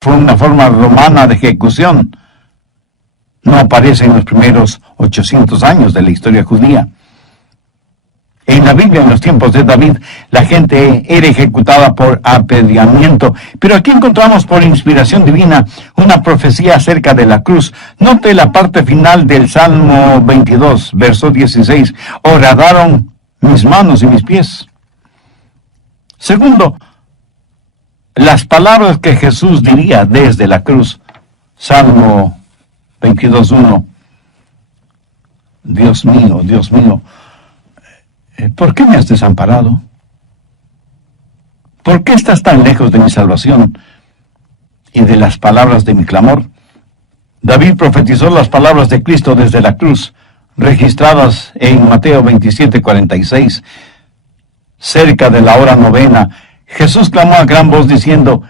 fue una forma romana de ejecución. No aparece en los primeros 800 años de la historia judía. En la Biblia, en los tiempos de David, la gente era ejecutada por apedreamiento. Pero aquí encontramos por inspiración divina una profecía acerca de la cruz. Note la parte final del Salmo 22, verso 16. Horadaron mis manos y mis pies. Segundo, las palabras que Jesús diría desde la cruz. Salmo 22:1. Dios mío, ¿por qué me has desamparado? ¿Por qué estás tan lejos de mi salvación y de las palabras de mi clamor? David profetizó las palabras de Cristo desde la cruz, registradas en Mateo 27:46. Cerca de la hora novena, Jesús clamó a gran voz diciendo,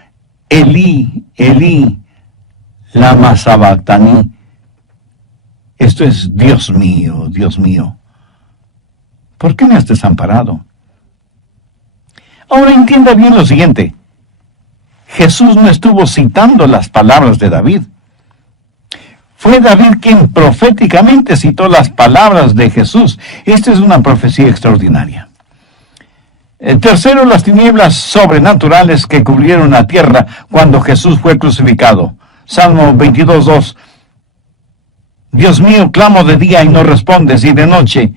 Elí, Elí, lama sabactani. Esto es, Dios mío, ¿por qué me has desamparado? Ahora entienda bien lo siguiente. Jesús no estuvo citando las palabras de David. Fue David quien proféticamente citó las palabras de Jesús. Esta es una profecía extraordinaria. Tercero, las tinieblas sobrenaturales que cubrieron la tierra cuando Jesús fue crucificado. Salmo 22:2. Dios mío, clamo de día y no respondes, y de noche,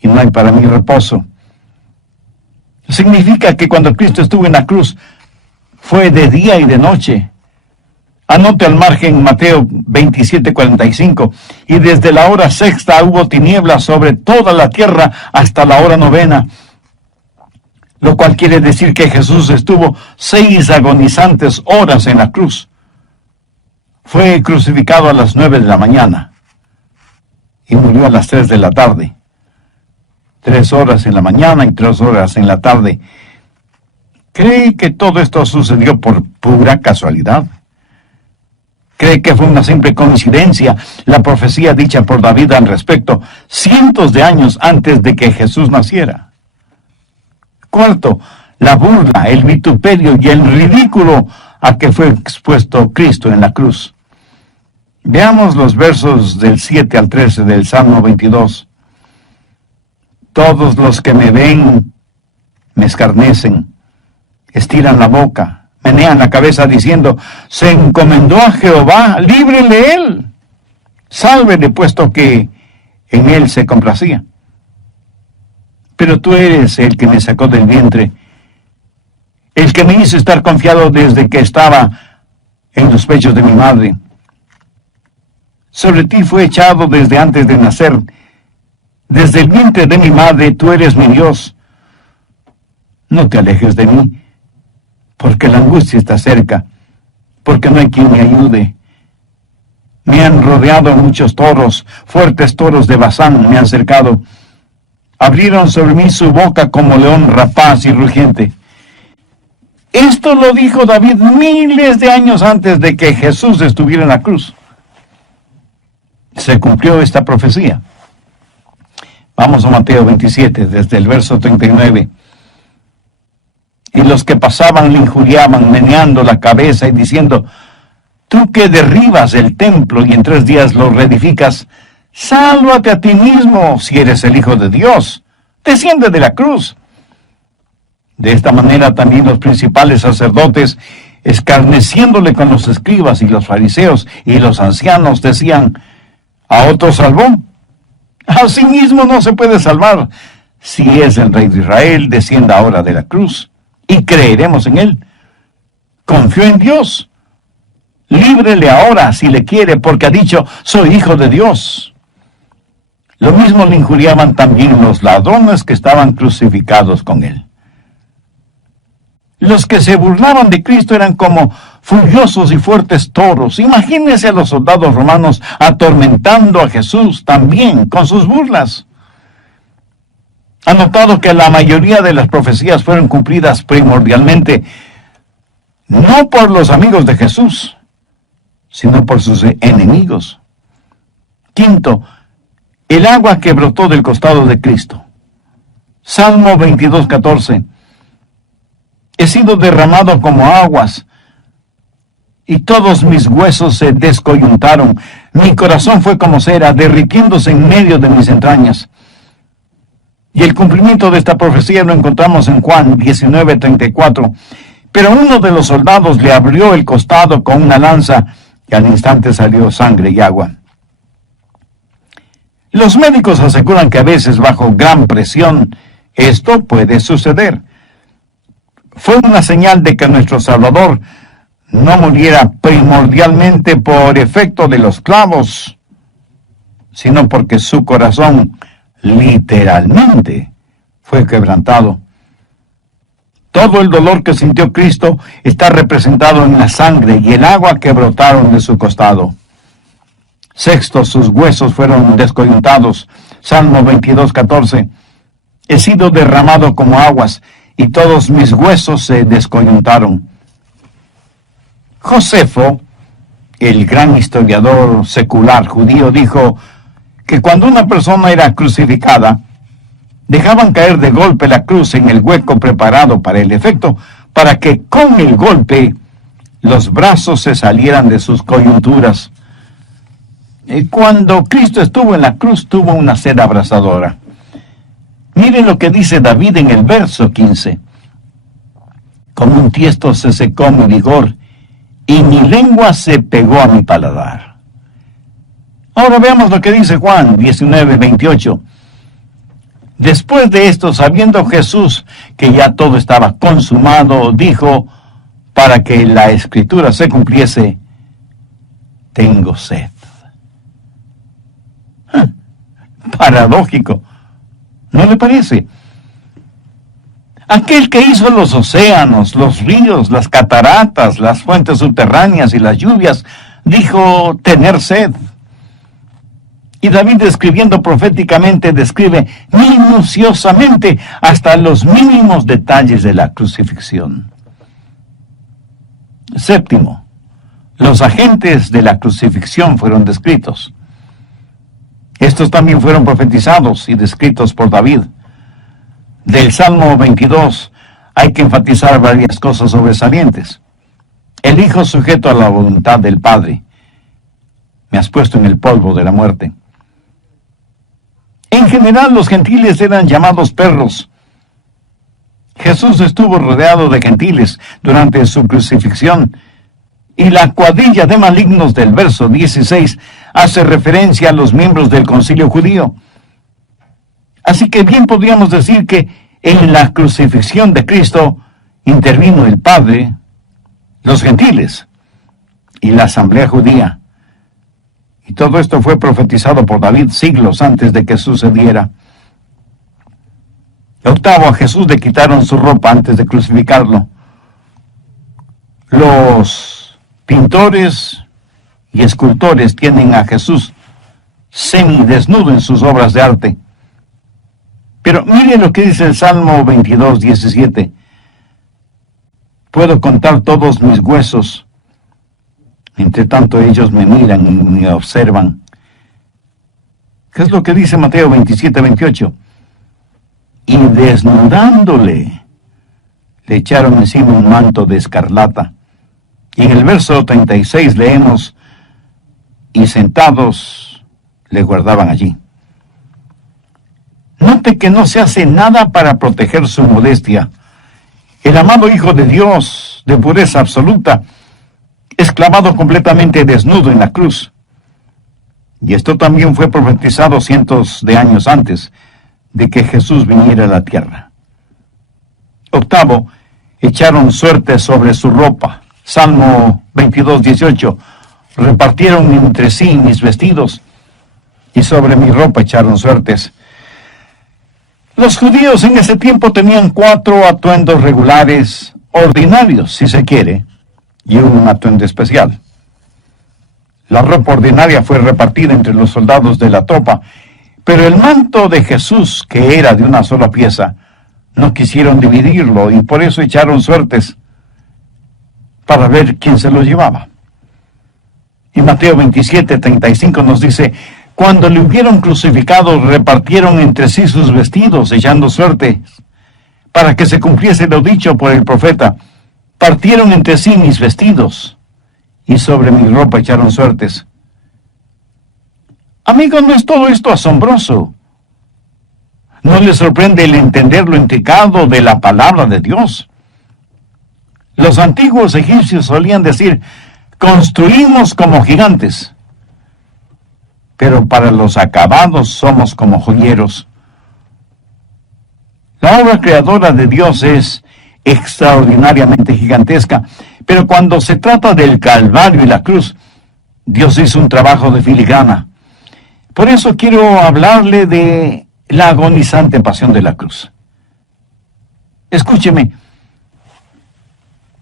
y no hay para mí reposo. Significa que cuando Cristo estuvo en la cruz, fue de día y de noche. Anote al margen Mateo 27:45, y desde la hora sexta hubo tinieblas sobre toda la tierra hasta la hora novena. Lo cual quiere decir que Jesús estuvo 6 agonizantes horas en la cruz. Fue crucificado a las 9 de la mañana y murió a las 3 de la tarde. 3 horas en la mañana y 3 horas en la tarde. ¿Cree que todo esto sucedió por pura casualidad? ¿Cree que fue una simple coincidencia la profecía dicha por David al respecto cientos de años antes de que Jesús naciera? Cuarto, la burla, el vituperio y el ridículo a que fue expuesto Cristo en la cruz. Veamos los versos del 7 al 13 del Salmo 22. Todos los que me ven me escarnecen, estiran la boca, menean la cabeza diciendo, se encomendó a Jehová, líbrele él, sálvele puesto que en él se complacía. Pero tú eres el que me sacó del vientre, el que me hizo estar confiado desde que estaba en los pechos de mi madre. Sobre ti fue echado desde antes de nacer. Desde el vientre de mi madre tú eres mi Dios. No te alejes de mí, porque la angustia está cerca, porque no hay quien me ayude. Me han rodeado muchos toros, fuertes toros de Basán me han cercado. Abrieron sobre mí su boca como león rapaz y rugiente. Esto lo dijo David miles de años antes de que Jesús estuviera en la cruz. Se cumplió esta profecía. Vamos a Mateo 27, desde el verso 39. Y los que pasaban le injuriaban, meneando la cabeza y diciendo, tú que derribas el templo y en 3 días lo reedificas, sálvate a ti mismo si eres el Hijo de Dios. Desciende de la cruz. De esta manera también los principales sacerdotes, escarneciéndole con los escribas y los fariseos y los ancianos, decían, a otro salvó. A sí mismo no se puede salvar. Si es el Rey de Israel, descienda ahora de la cruz y creeremos en él. Confió en Dios. Líbrele ahora si le quiere, porque ha dicho, soy hijo de Dios. Lo mismo le injuriaban también los ladrones que estaban crucificados con él. Los que se burlaban de Cristo eran como furiosos y fuertes toros. Imagínense a los soldados romanos atormentando a Jesús también con sus burlas. Ha notado que la mayoría de las profecías fueron cumplidas primordialmente no por los amigos de Jesús, sino por sus enemigos. Quinto, el agua que brotó del costado de Cristo. Salmo 22:14. He sido derramado como aguas, y todos mis huesos se descoyuntaron. Mi corazón fue como cera, derritiéndose en medio de mis entrañas. Y el cumplimiento de esta profecía lo encontramos en Juan 19:34. Pero uno de los soldados le abrió el costado con una lanza, y al instante salió sangre y agua. Los médicos aseguran que a veces, bajo gran presión, esto puede suceder. Fue una señal de que nuestro Salvador no muriera primordialmente por efecto de los clavos, sino porque su corazón literalmente fue quebrantado. Todo el dolor que sintió Cristo está representado en la sangre y el agua que brotaron de su costado. Sexto, sus huesos fueron descoyuntados. Salmo 22:14. He sido derramado como aguas, y todos mis huesos se descoyuntaron. Josefo, el gran historiador secular judío, dijo que cuando una persona era crucificada, dejaban caer de golpe la cruz en el hueco preparado para el efecto, para que con el golpe los brazos se salieran de sus coyunturas. Cuando Cristo estuvo en la cruz, tuvo una sed abrasadora. Miren lo que dice David en el verso 15. Como un tiesto se secó mi vigor, y mi lengua se pegó a mi paladar. Ahora veamos lo que dice Juan 19:28. Después de esto, sabiendo Jesús que ya todo estaba consumado, dijo, para que la escritura se cumpliese, tengo sed. Paradójico, ¿no le parece? Aquel que hizo los océanos, los ríos, las cataratas, las fuentes subterráneas y las lluvias, dijo tener sed. Y David, escribiendo proféticamente, describe minuciosamente hasta los mínimos detalles de la crucifixión. Séptimo, los agentes de la crucifixión fueron descritos. Estos también fueron profetizados y descritos por David. Del Salmo 22 hay que enfatizar varias cosas sobresalientes. El Hijo sujeto a la voluntad del Padre. Me has puesto en el polvo de la muerte. En general, los gentiles eran llamados perros. Jesús estuvo rodeado de gentiles durante su crucifixión, y la cuadrilla de malignos del verso 16 hace referencia a los miembros del concilio judío. Así que bien podríamos decir que en la crucifixión de Cristo intervino el Padre, los gentiles y la asamblea judía. Y todo esto fue profetizado por David siglos antes de que sucediera. Octavo, a Jesús le quitaron su ropa antes de crucificarlo. Los pintores y escultores tienen a Jesús semidesnudo en sus obras de arte. Pero miren lo que dice el Salmo 22:17. Puedo contar todos mis huesos, entre tanto ellos me miran y me observan. ¿Qué es lo que dice Mateo 27:28? Y desnudándole, le echaron encima un manto de escarlata. Y en el verso 36 leemos, y sentados le guardaban allí. Note que no se hace nada para proteger su modestia. El amado Hijo de Dios, de pureza absoluta, es clavado completamente desnudo en la cruz. Y esto también fue profetizado cientos de años antes de que Jesús viniera a la tierra. Octavo, echaron suerte sobre su ropa. Salmo 22:18. Repartieron entre sí mis vestidos, y sobre mi ropa echaron suertes. Los judíos en ese tiempo tenían 4 atuendos regulares, ordinarios, si se quiere, y un atuendo especial. La ropa ordinaria fue repartida entre los soldados de la tropa, pero el manto de Jesús, que era de una sola pieza, no quisieron dividirlo y por eso echaron suertes para ver quién se lo llevaba. Y Mateo 27:35 nos dice, cuando le hubieron crucificado, repartieron entre sí sus vestidos, echando suerte, para que se cumpliese lo dicho por el profeta. Partieron entre sí mis vestidos, y sobre mi ropa echaron suertes. Amigos, ¿no es todo esto asombroso? ¿No les sorprende el entender lo intricado de la palabra de Dios? Los antiguos egipcios solían decir, construimos como gigantes, pero para los acabados somos como joyeros. La obra creadora de Dios es extraordinariamente gigantesca, pero cuando se trata del Calvario y la cruz, Dios hizo un trabajo de filigrana. Por eso quiero hablarle de la agonizante pasión de la cruz. Escúcheme,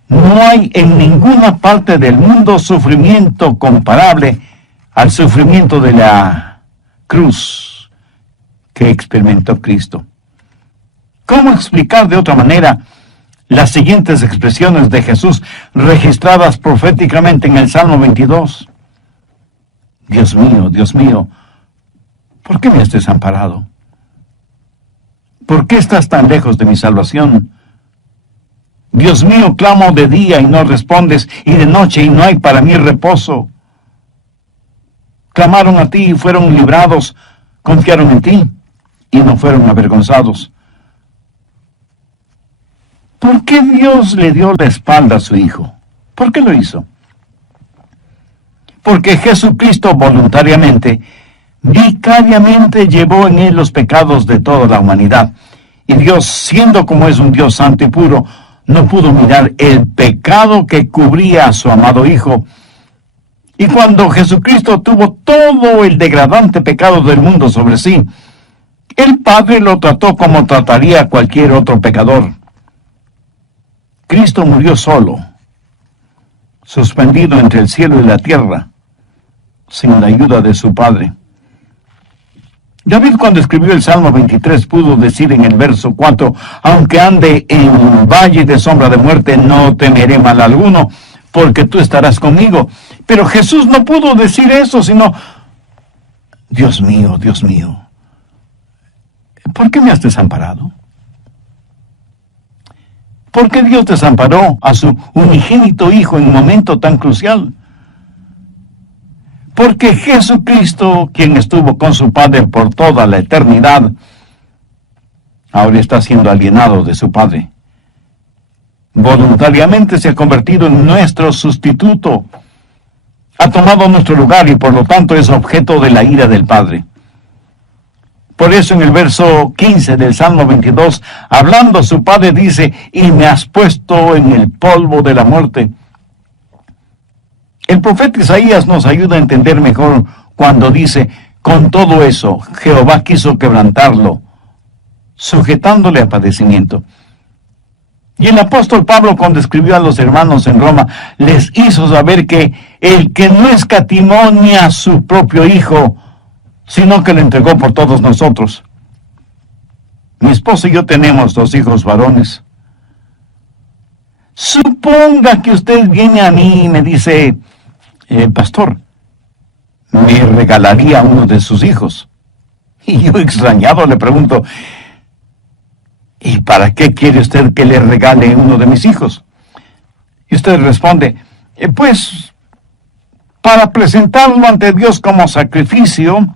no hay en ninguna parte del mundo sufrimiento comparable al sufrimiento de la cruz que experimentó Cristo. ¿Cómo explicar de otra manera las siguientes expresiones de Jesús registradas proféticamente en el Salmo 22? Dios mío, ¿por qué me has desamparado? ¿Por qué estás tan lejos de mi salvación? Dios mío, clamo de día y no respondes, y de noche y no hay para mí reposo. Clamaron a ti y fueron librados, confiaron en ti y no fueron avergonzados. ¿Por qué Dios le dio la espalda a su Hijo? ¿Por qué lo hizo? Porque Jesucristo voluntariamente, vicariamente llevó en él los pecados de toda la humanidad. Y Dios, siendo como es un Dios santo y puro, no pudo mirar el pecado que cubría a su amado Hijo. Y cuando Jesucristo tuvo todo el degradante pecado del mundo sobre sí, el Padre lo trató como trataría a cualquier otro pecador. Cristo murió solo, suspendido entre el cielo y la tierra, sin la ayuda de su Padre. David, cuando escribió el Salmo 23, pudo decir en el verso 4, aunque ande en valle de sombra de muerte, no temeré mal alguno, porque tú estarás conmigo. Pero Jesús no pudo decir eso, sino, Dios mío, ¿por qué me has desamparado? ¿Por qué Dios desamparó a su unigénito Hijo en un momento tan crucial? Porque Jesucristo, quien estuvo con su Padre por toda la eternidad, ahora está siendo alienado de su Padre. Voluntariamente se ha convertido en nuestro sustituto. Ha tomado nuestro lugar y por lo tanto es objeto de la ira del Padre. Por eso en el verso 15 del Salmo 22, hablando su Padre dice, y me has puesto en el polvo de la muerte. El profeta Isaías nos ayuda a entender mejor cuando dice, con todo eso, Jehová quiso quebrantarlo, sujetándole a padecimiento. Y el apóstol Pablo, cuando escribió a los hermanos en Roma, les hizo saber que el que no escatimó ni a su propio Hijo, sino que lo entregó por todos nosotros. Mi esposo y yo tenemos 2 hijos varones. Suponga que usted viene a mí y me dice, pastor, me regalaría uno de sus hijos. Y yo extrañado le pregunto, ¿y para qué quiere usted que le regale uno de mis hijos? Y usted responde, pues, para presentarlo ante Dios como sacrificio,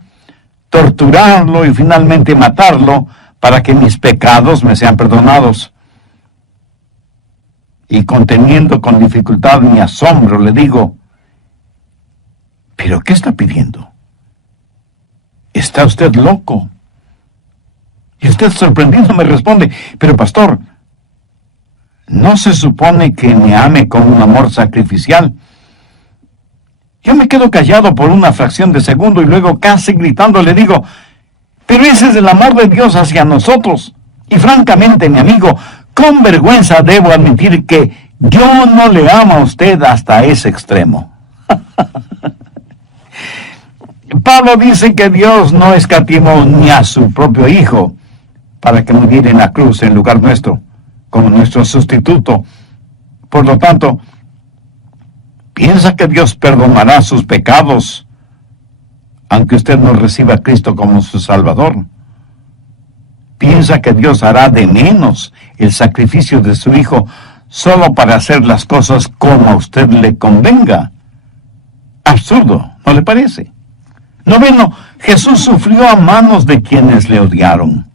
torturarlo y finalmente matarlo para que mis pecados me sean perdonados. Y conteniendo con dificultad mi asombro, le digo, ¿pero qué está pidiendo? ¿Está usted loco? Y usted sorprendido me responde, pero pastor, ¿no se supone que me ame con un amor sacrificial? Yo me quedo callado por una fracción de segundo y luego casi gritando le digo, pero ese es el amor de Dios hacia nosotros. Y francamente, mi amigo, con vergüenza debo admitir que yo no le amo a usted hasta ese extremo. Pablo dice que Dios no escatimó ni a su propio Hijo para que muriera en la cruz en lugar nuestro, como nuestro sustituto. Por lo tanto, ¿piensa que Dios perdonará sus pecados aunque usted no reciba a Cristo como su Salvador? ¿Piensa que Dios hará de menos el sacrificio de su Hijo solo para hacer las cosas como a usted le convenga? Absurdo, ¿no le parece? Noveno, Jesús sufrió a manos de quienes le odiaron.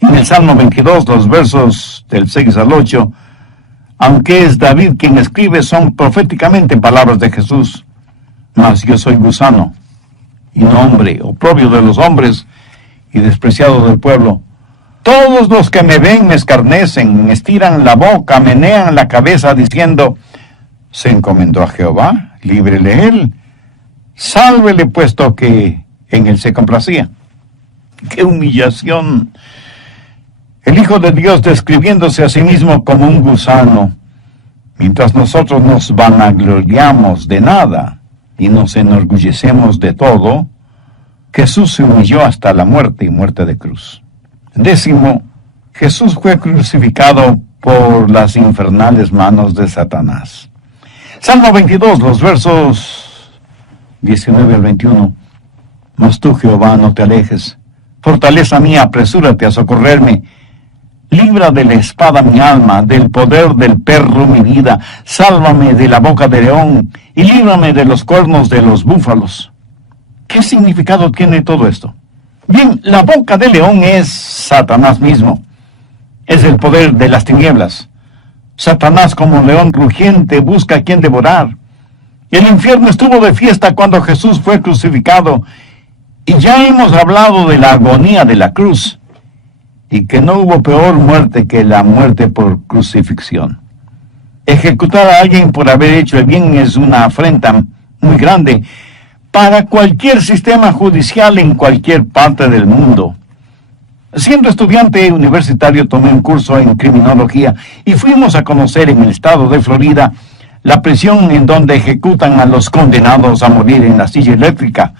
En el Salmo 22, los versos del 6 al 8, aunque es David quien escribe, son proféticamente palabras de Jesús. Mas yo soy gusano, y no hombre, oprobio de los hombres, y despreciado del pueblo. Todos los que me ven me escarnecen, me estiran la boca, menean la cabeza, diciendo, se encomendó a Jehová, líbrele él, sálvele puesto que en él se complacía. ¡Qué humillación! El Hijo de Dios describiéndose a sí mismo como un gusano, mientras nosotros nos vanagloriamos de nada y nos enorgullecemos de todo. Jesús se humilló hasta la muerte y muerte de cruz. Décimo, Jesús fue crucificado por las infernales manos de Satanás. Salmo 22, los versos 19 al 21. Mas tú, Jehová, no te alejes. Fortaleza mía, apresúrate a socorrerme. Libra de la espada mi alma, del poder del perro mi vida. Sálvame de la boca del león y líbrame de los cuernos de los búfalos. ¿Qué significado tiene todo esto? Bien, la boca del león es Satanás mismo. Es el poder de las tinieblas. Satanás, como león rugiente, busca a quien devorar. El infierno estuvo de fiesta cuando Jesús fue crucificado. Y ya hemos hablado de la agonía de la cruz. Y que no hubo peor muerte que la muerte por crucifixión. Ejecutar a alguien por haber hecho el bien es una afrenta muy grande para cualquier sistema judicial en cualquier parte del mundo. Siendo estudiante universitario tomé un curso en criminología y fuimos a conocer en el estado de Florida la prisión en donde ejecutan a los condenados a morir en la silla eléctrica.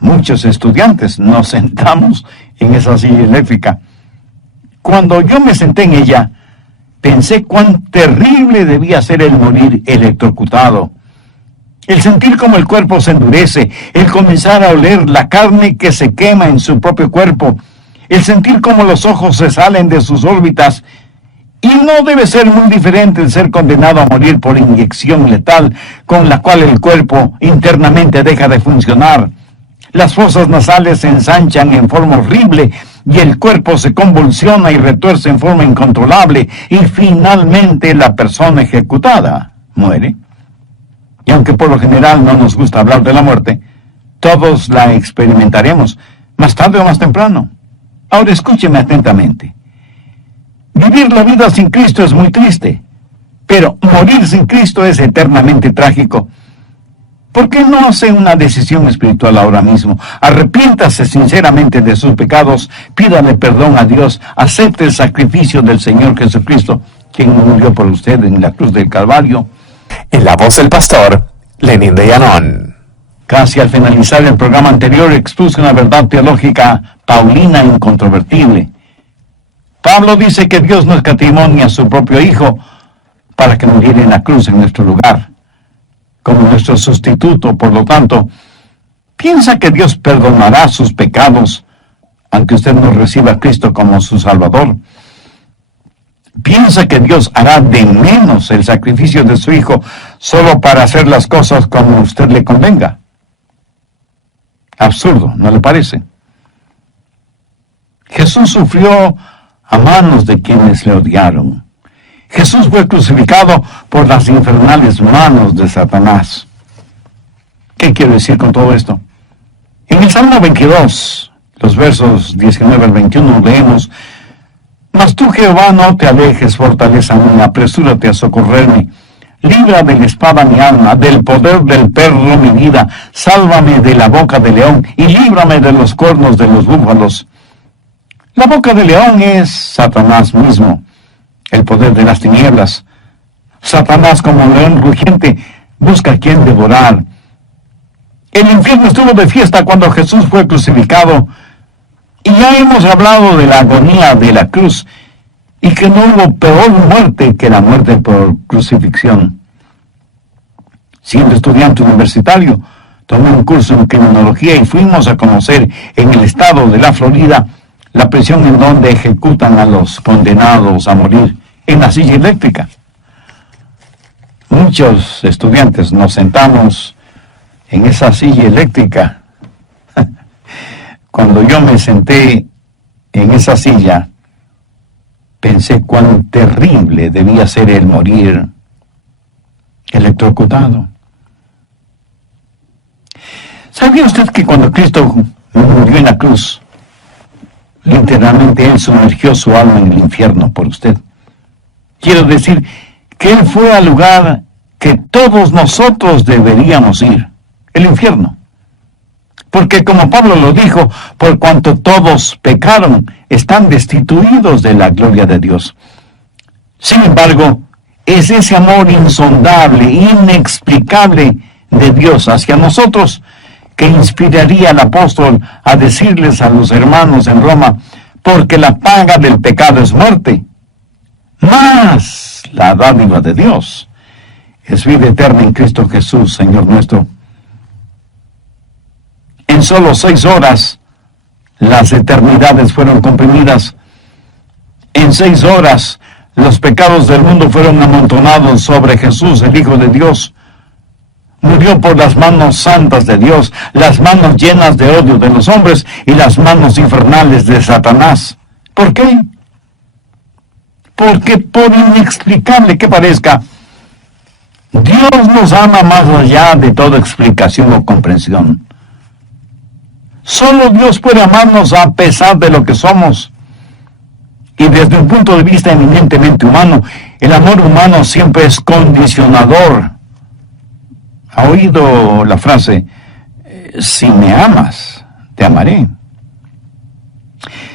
Muchos estudiantes nos sentamos en esa silla eléctrica. Cuando yo me senté en ella, pensé cuán terrible debía ser el morir electrocutado. El sentir como el cuerpo se endurece, el comenzar a oler la carne que se quema en su propio cuerpo, el sentir como los ojos se salen de sus órbitas. Y no debe ser muy diferente el ser condenado a morir por inyección letal, con la cual el cuerpo internamente deja de funcionar. Las fosas nasales se ensanchan en forma horrible y el cuerpo se convulsiona y retuerce en forma incontrolable y finalmente la persona ejecutada muere. Y aunque por lo general no nos gusta hablar de la muerte, todos la experimentaremos, más tarde o más temprano. Ahora escúcheme atentamente. Vivir la vida sin Cristo es muy triste, pero morir sin Cristo es eternamente trágico. ¿Por qué no hace una decisión espiritual ahora mismo? Arrepiéntase sinceramente de sus pecados, pídale perdón a Dios, acepte el sacrificio del Señor Jesucristo, quien murió por usted en la cruz del Calvario. En la voz del pastor Lenín de Llanón. Casi al finalizar el programa anterior expuse una verdad teológica paulina e incontrovertible. Pablo dice que Dios no escatimó a su propio Hijo para que muriera en la cruz en nuestro lugar, como nuestro sustituto. Por lo tanto, ¿piensa que Dios perdonará sus pecados aunque usted no reciba a Cristo como su Salvador? ¿Piensa que Dios hará de menos el sacrificio de su Hijo solo para hacer las cosas como a usted le convenga? Absurdo, ¿no le parece? Jesús sufrió a manos de quienes le odiaron. Jesús fue crucificado por las infernales manos de Satanás. ¿Qué quiero decir con todo esto? En el Salmo 22, los versos 19 al 21, leemos: Mas tú, Jehová, no te alejes, fortaleza mía, apresúrate a socorrerme. Libra de la espada mi alma, del poder del perro mi vida. Sálvame de la boca del león y líbrame de los cuernos de los búfalos. La boca del león es Satanás mismo, el poder de las tinieblas. Satanás, como león rugiente, busca a quien devorar. El infierno estuvo de fiesta cuando Jesús fue crucificado. Y ya hemos hablado de la agonía de la cruz y que no hubo peor muerte que la muerte por crucifixión. Siendo estudiante universitario, tomé un curso en criminología y fuimos a conocer en el estado de la Florida la prisión en donde ejecutan a los condenados a morir en la silla eléctrica. Muchos estudiantes nos sentamos en esa silla eléctrica. Cuando yo me senté en esa silla, pensé cuán terrible debía ser el morir electrocutado. ¿Sabía usted que cuando Cristo murió en la cruz, literalmente Él sumergió su alma en el infierno por usted? Quiero decir que Él fue al lugar que todos nosotros deberíamos ir, el infierno. Porque como Pablo lo dijo, por cuanto todos pecaron, están destituidos de la gloria de Dios. Sin embargo, es ese amor insondable, inexplicable de Dios hacia nosotros que inspiraría al apóstol a decirles a los hermanos en Roma, porque la paga del pecado es muerte, mas la dádiva de Dios es vida eterna en Cristo Jesús, Señor nuestro. En solo 6 horas, las eternidades fueron comprimidas. En 6 horas, los pecados del mundo fueron amontonados sobre Jesús, el Hijo de Dios. Murió por las manos santas de Dios, las manos llenas de odio de los hombres y las manos infernales de Satanás. ¿Por qué? Porque por inexplicable que parezca, Dios nos ama más allá de toda explicación o comprensión. Solo Dios puede amarnos a pesar de lo que somos. Y desde un punto de vista eminentemente humano, el amor humano siempre es condicionador. ¿Ha oído la frase, si me amas, te amaré?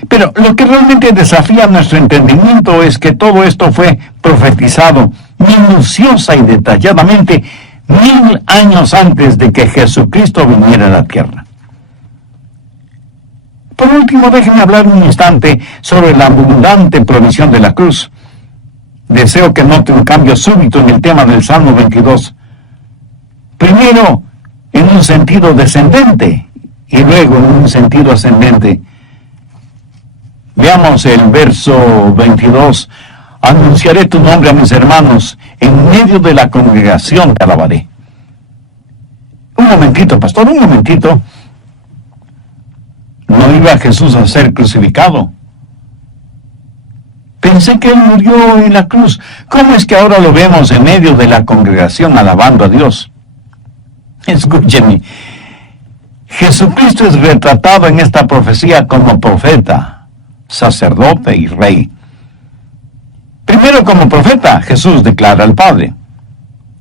Pero lo que realmente desafía nuestro entendimiento es que todo esto fue profetizado minuciosa y detalladamente 1000 años antes de que Jesucristo viniera a la tierra. Por último, déjenme hablar un instante sobre la abundante provisión de la cruz. Deseo que note un cambio súbito en el tema del Salmo 22. Primero, en un sentido descendente, y luego en un sentido ascendente. Veamos el verso 22. Anunciaré tu nombre a mis hermanos, en medio de la congregación te alabaré. Un momentito, pastor, un momentito. ¿No iba Jesús a ser crucificado? Pensé que Él murió en la cruz. ¿Cómo es que ahora lo vemos en medio de la congregación alabando a Dios? Escúcheme. Jesucristo es retratado en esta profecía como profeta, sacerdote y rey. Primero como profeta, Jesús declara al Padre.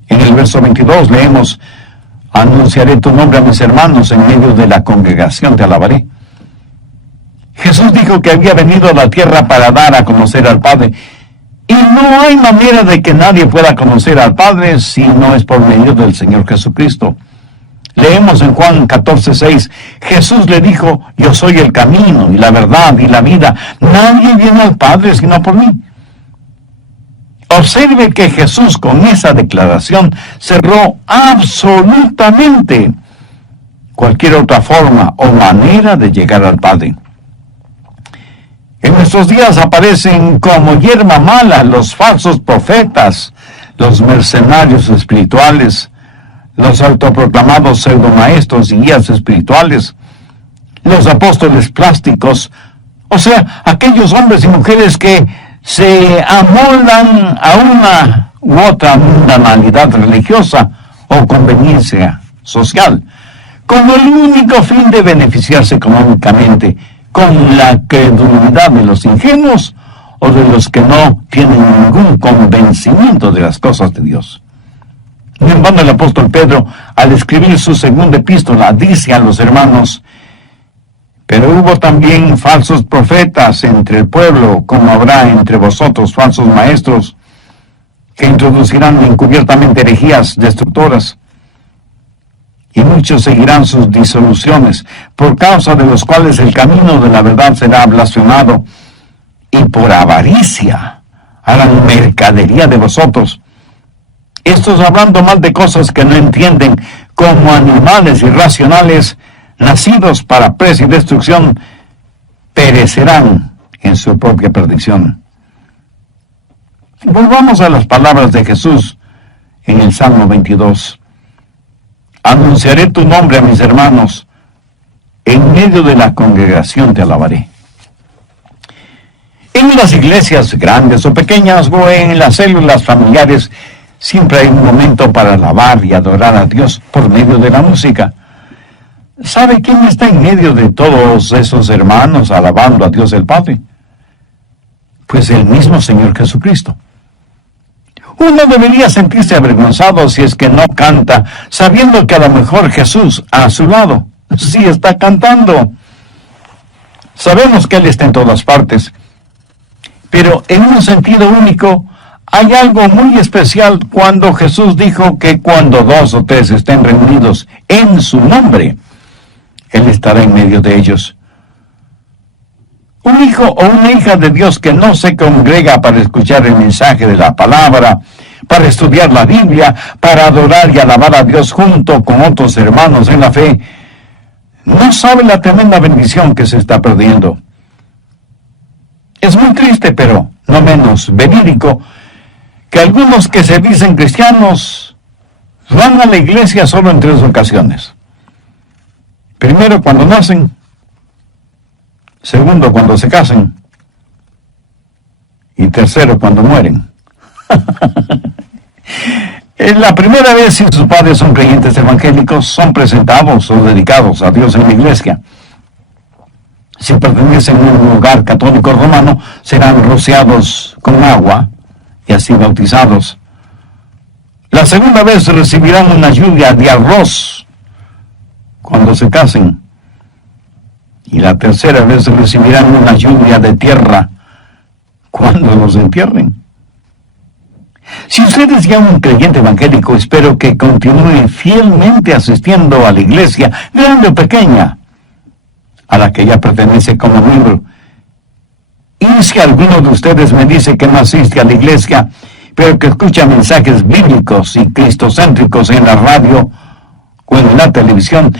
En el verso 22 leemos, anunciaré tu nombre a mis hermanos, en medio de la congregación te alabaré. Jesús dijo que había venido a la tierra para dar a conocer al Padre. Y no hay manera de que nadie pueda conocer al Padre si no es por medio del Señor Jesucristo. Leemos en Juan 14:6, Jesús le dijo, yo soy el camino y la verdad y la vida. Nadie viene al Padre sino por mí. Observe que Jesús con esa declaración cerró absolutamente cualquier otra forma o manera de llegar al Padre. En nuestros días aparecen como hierba mala los falsos profetas, los mercenarios espirituales, los autoproclamados pseudomaestros y guías espirituales, los apóstoles plásticos, o sea, aquellos hombres y mujeres que se amoldan a una u otra mundanalidad religiosa o conveniencia social, con el único fin de beneficiarse económicamente, con la credulidad de los ingenuos o de los que no tienen ningún convencimiento de las cosas de Dios. En vano el apóstol Pedro, al escribir su segunda epístola, dice a los hermanos, pero hubo también falsos profetas entre el pueblo, como habrá entre vosotros falsos maestros, que introducirán encubiertamente herejías destructoras, y muchos seguirán sus disoluciones, por causa de los cuales el camino de la verdad será blasfemado, y por avaricia harán mercadería de vosotros. Estos hablando mal de cosas que no entienden, como animales irracionales, nacidos para presa y destrucción, perecerán en su propia perdición. Volvamos a las palabras de Jesús en el Salmo 22. Anunciaré tu nombre a mis hermanos. En medio de la congregación te alabaré. En las iglesias grandes o pequeñas o en las células familiares, siempre hay un momento para alabar y adorar a Dios por medio de la música. ¿Sabe quién está en medio de todos esos hermanos alabando a Dios el Padre? Pues el mismo Señor Jesucristo. Uno debería sentirse avergonzado si es que no canta, sabiendo que a lo mejor Jesús a su lado sí está cantando. Sabemos que Él está en todas partes, pero en un sentido único, hay algo muy especial cuando Jesús dijo que cuando 2 o 3 estén reunidos en su nombre, Él estará en medio de ellos. Un hijo o una hija de Dios que no se congrega para escuchar el mensaje de la palabra, para estudiar la Biblia, para adorar y alabar a Dios junto con otros hermanos en la fe, no sabe la tremenda bendición que se está perdiendo. Es muy triste, pero no menos verídico, que algunos que se dicen cristianos van a la iglesia solo en 3 ocasiones. Primero, cuando nacen. Segundo, cuando se casen. Y tercero, cuando mueren. La primera vez, si sus padres son creyentes evangélicos, son presentados o dedicados a Dios en la iglesia. Si pertenecen a un lugar católico romano, serán rociados con agua y así bautizados. La segunda vez recibirán una lluvia de arroz cuando se casen. Y la tercera vez recibirán una lluvia de tierra cuando los entierren. Si usted es ya un creyente evangélico, espero que continúe fielmente asistiendo a la iglesia, grande o pequeña, a la que ya pertenece como miembro. Y si alguno de ustedes me dice que no asiste a la iglesia, pero que escucha mensajes bíblicos y cristocéntricos en la radio o en la televisión,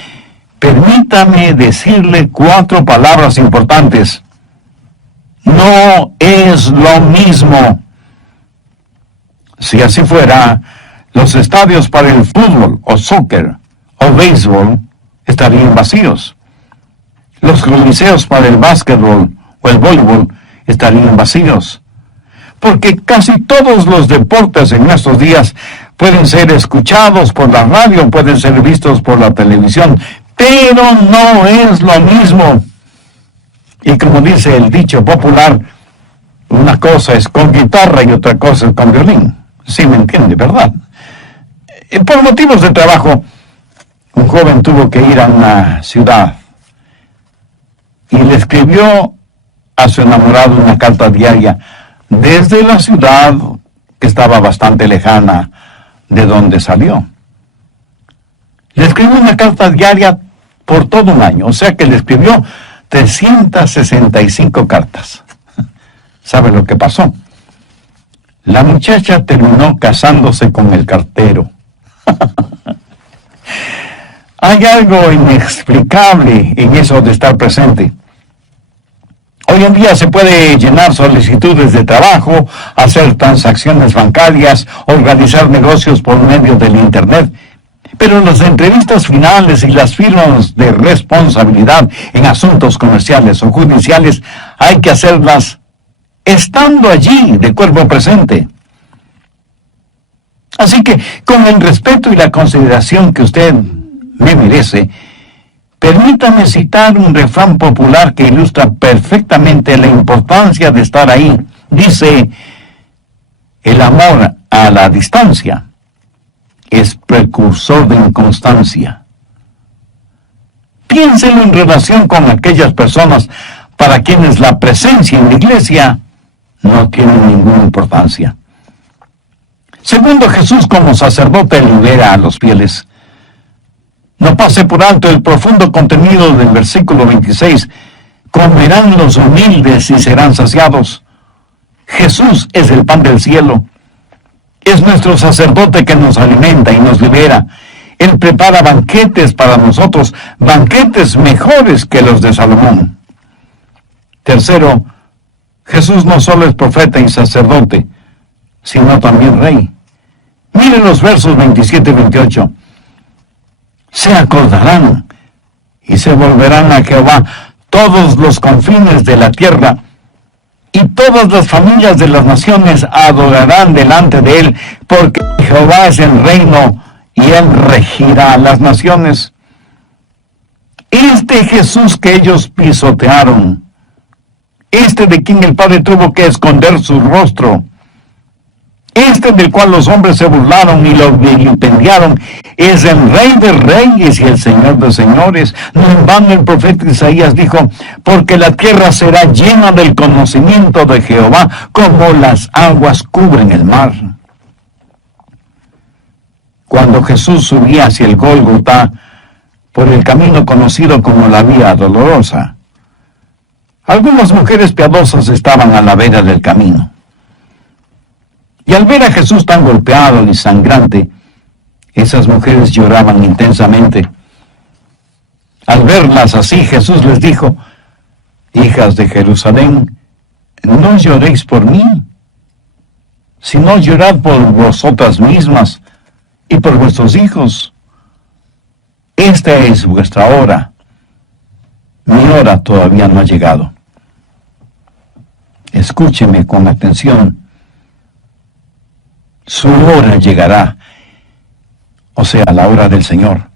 permítame decirle 4 palabras importantes. No es lo mismo. Si así fuera, los estadios para el fútbol o soccer o béisbol estarían vacíos. Los coliseos para el básquetbol o el voleibol estarían vacíos. Porque casi todos los deportes en estos días pueden ser escuchados por la radio, pueden ser vistos por la televisión, pero no es lo mismo. Y como dice el dicho popular, una cosa es con guitarra y otra cosa es con violín. Sí me entiende, ¿verdad? Por motivos de trabajo, un joven tuvo que ir a una ciudad y le escribió a su enamorado una carta diaria desde la ciudad que estaba bastante lejana de donde salió. Le escribió una carta diaria por todo un año, o sea que le escribió 365 cartas. ¿Sabe lo que pasó? La muchacha terminó casándose con el cartero. Hay algo inexplicable en eso de estar presente. Hoy en día se puede llenar solicitudes de trabajo, hacer transacciones bancarias, organizar negocios por medio del Internet, pero las entrevistas finales y las firmas de responsabilidad en asuntos comerciales o judiciales hay que hacerlas estando allí de cuerpo presente. Así que, con el respeto y la consideración que usted me merece, permítame citar un refrán popular que ilustra perfectamente la importancia de estar ahí. Dice, el amor a la distancia es precursor de inconstancia. Piénselo en relación con aquellas personas para quienes la presencia en la iglesia no tiene ninguna importancia. Segundo, Jesús como sacerdote libera a los fieles. No pase por alto el profundo contenido del versículo 26. Comerán los humildes y serán saciados. Jesús es el pan del cielo. Es nuestro sacerdote que nos alimenta y nos libera. Él prepara banquetes para nosotros, banquetes mejores que los de Salomón. Tercero, Jesús no solo es profeta y sacerdote, sino también rey. Miren los versos 27 y 28. se acordarán y se volverán a Jehová todos los confines de la tierra, y todas las familias de las naciones adorarán delante de él, porque Jehová es el reino y él regirá a las naciones. Este Jesús que ellos pisotearon, este de quien el Padre tuvo que esconder su rostro, este del cual los hombres se burlaron y lo vilipendiaron, es el Rey de Reyes y el Señor de Señores. No en vano el profeta Isaías dijo: porque la tierra será llena del conocimiento de Jehová, como las aguas cubren el mar. Cuando Jesús subía hacia el Gólgota, por el camino conocido como la Vía Dolorosa, algunas mujeres piadosas estaban a la vera del camino. Y al ver a Jesús tan golpeado y sangrante, esas mujeres lloraban intensamente. Al verlas así, Jesús les dijo: hijas de Jerusalén, no lloréis por mí, sino llorad por vosotras mismas y por vuestros hijos. Esta es vuestra hora. Mi hora todavía no ha llegado. Escúcheme con atención. Su hora llegará, o sea, la hora del Señor.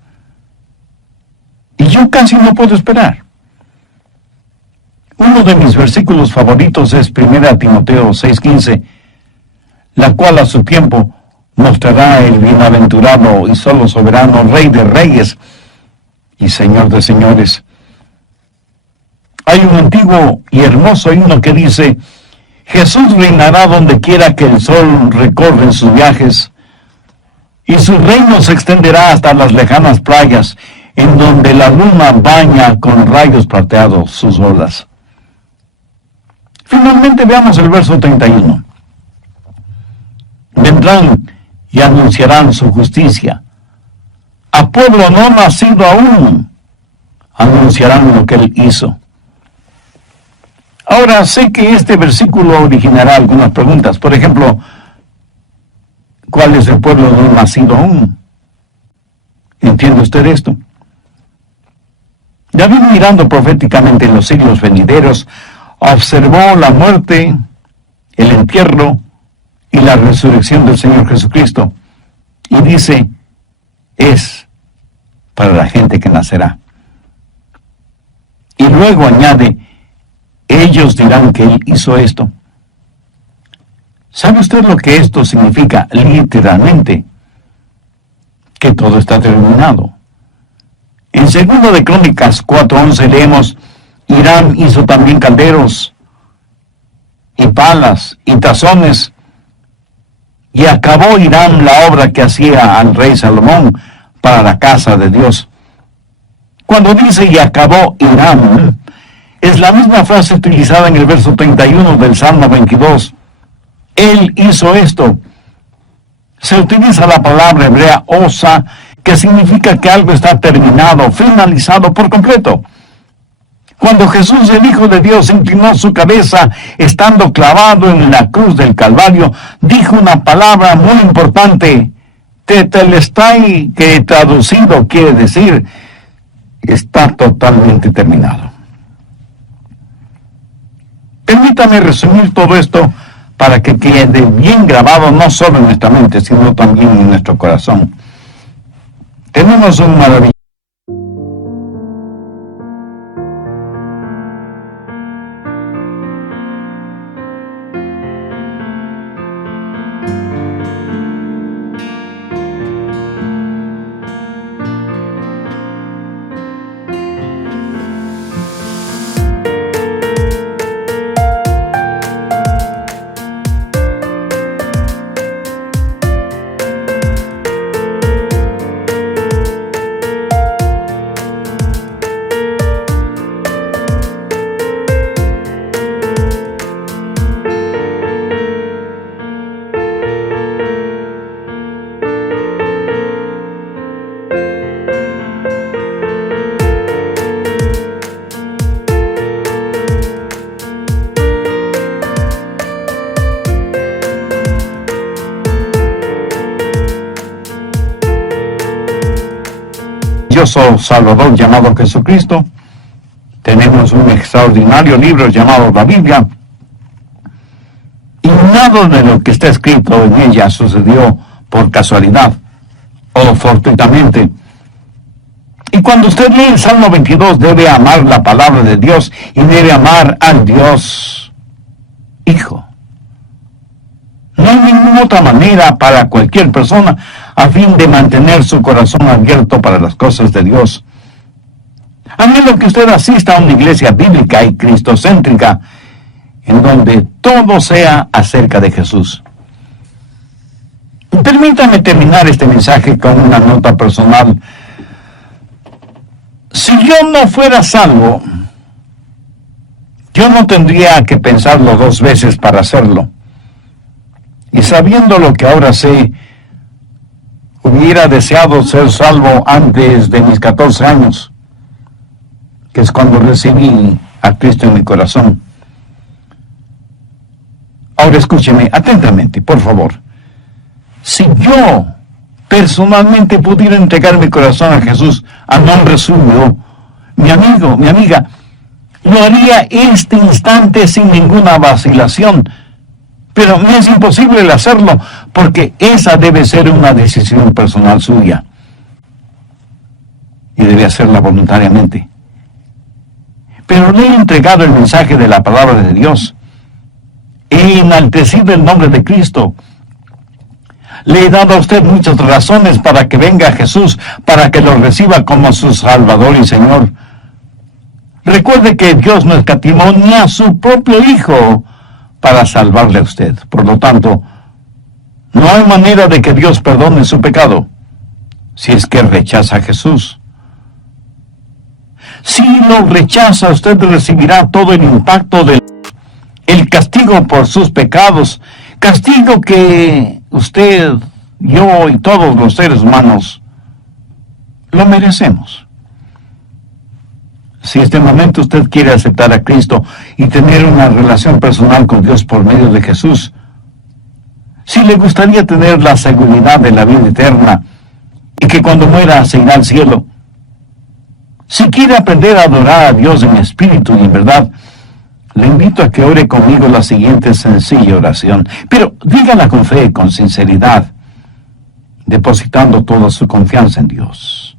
Y yo casi no puedo esperar. Uno de mis versículos favoritos es 1 Timoteo 6:15, la cual a su tiempo mostrará el bienaventurado y solo soberano Rey de Reyes y Señor de Señores. Hay un antiguo y hermoso himno que dice: Jesús reinará donde quiera que el sol recorre en sus viajes, y su reino se extenderá hasta las lejanas playas, en donde la luna baña con rayos plateados sus olas. Finalmente veamos el verso 31. Vendrán y anunciarán su justicia. A pueblo no nacido aún, anunciarán lo que él hizo. Ahora, sé que este versículo originará algunas preguntas. Por ejemplo, ¿cuál es el pueblo no nacido aún? ¿Entiende usted esto? David, mirando proféticamente en los siglos venideros, observó la muerte, el entierro y la resurrección del Señor Jesucristo. Y dice: es para la gente que nacerá. Y luego añade: ellos dirán que él hizo esto. ¿Sabe usted lo que esto significa literalmente? Que todo está terminado. En 2 de Crónicas 4:11 leemos: Hiram hizo también calderos y palas y tazones, y acabó Hiram la obra que hacía al rey Salomón para la casa de Dios. Cuando dice y acabó Hiram, es la misma frase utilizada en el verso 31 del Salmo 22. Él hizo esto. Se utiliza la palabra hebrea osa, que significa que algo está terminado, finalizado por completo. Cuando Jesús, el Hijo de Dios, inclinó su cabeza estando clavado en la cruz del Calvario, dijo una palabra muy importante: tetelestai, que traducido quiere decir está totalmente terminado. Permítame resumir todo esto para que quede bien grabado no solo en nuestra mente, sino también en nuestro corazón. Tenemos un maravilloso maravilloso Salvador llamado Jesucristo. Tenemos un extraordinario libro llamado la Biblia. Y nada de lo que está escrito en ella sucedió por casualidad o fortuitamente. Y cuando usted lee el Salmo 22, debe amar la palabra de Dios y debe amar al Dios Hijo. No hay ninguna otra manera para cualquier persona a fin de mantener su corazón abierto para las cosas de Dios. A menos que usted asista a una iglesia bíblica y cristocéntrica, en donde todo sea acerca de Jesús. Permítame terminar este mensaje con una nota personal. Si yo no fuera salvo, yo no tendría que pensarlo dos veces para hacerlo. Y sabiendo lo que ahora sé, hubiera deseado ser salvo antes de mis 14 años, que es cuando recibí a Cristo en mi corazón. Ahora escúcheme atentamente, por favor. Si yo personalmente pudiera entregar mi corazón a Jesús a nombre suyo, mi amigo, mi amiga, lo haría este instante sin ninguna vacilación. Pero me es imposible el hacerlo, porque esa debe ser una decisión personal suya. Y debe hacerla voluntariamente. Pero le he entregado el mensaje de la palabra de Dios. He enaltecido el nombre de Cristo. Le he dado a usted muchas razones para que venga a Jesús, para que lo reciba como su Salvador y Señor. Recuerde que Dios no escatimó ni a su propio Hijo para salvarle a usted. Por lo tanto, no hay manera de que Dios perdone su pecado si es que rechaza a Jesús. Si lo rechaza, usted recibirá todo el impacto del castigo por sus pecados, castigo que usted, yo y todos los seres humanos lo merecemos. Si este momento usted quiere aceptar a Cristo y tener una relación personal con Dios por medio de Jesús, si le gustaría tener la seguridad de la vida eterna y que cuando muera se irá al cielo, si quiere aprender a adorar a Dios en espíritu y en verdad, le invito a que ore conmigo la siguiente sencilla oración, pero dígala con fe, con sinceridad, depositando toda su confianza en Dios.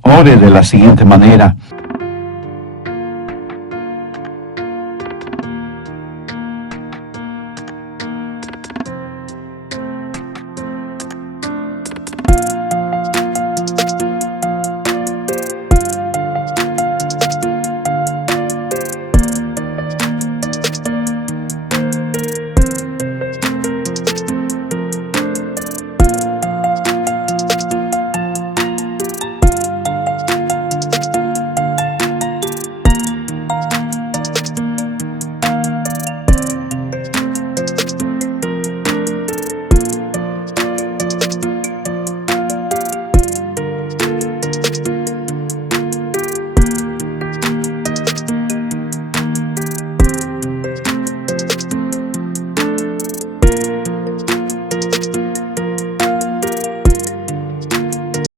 Ore de la siguiente manera: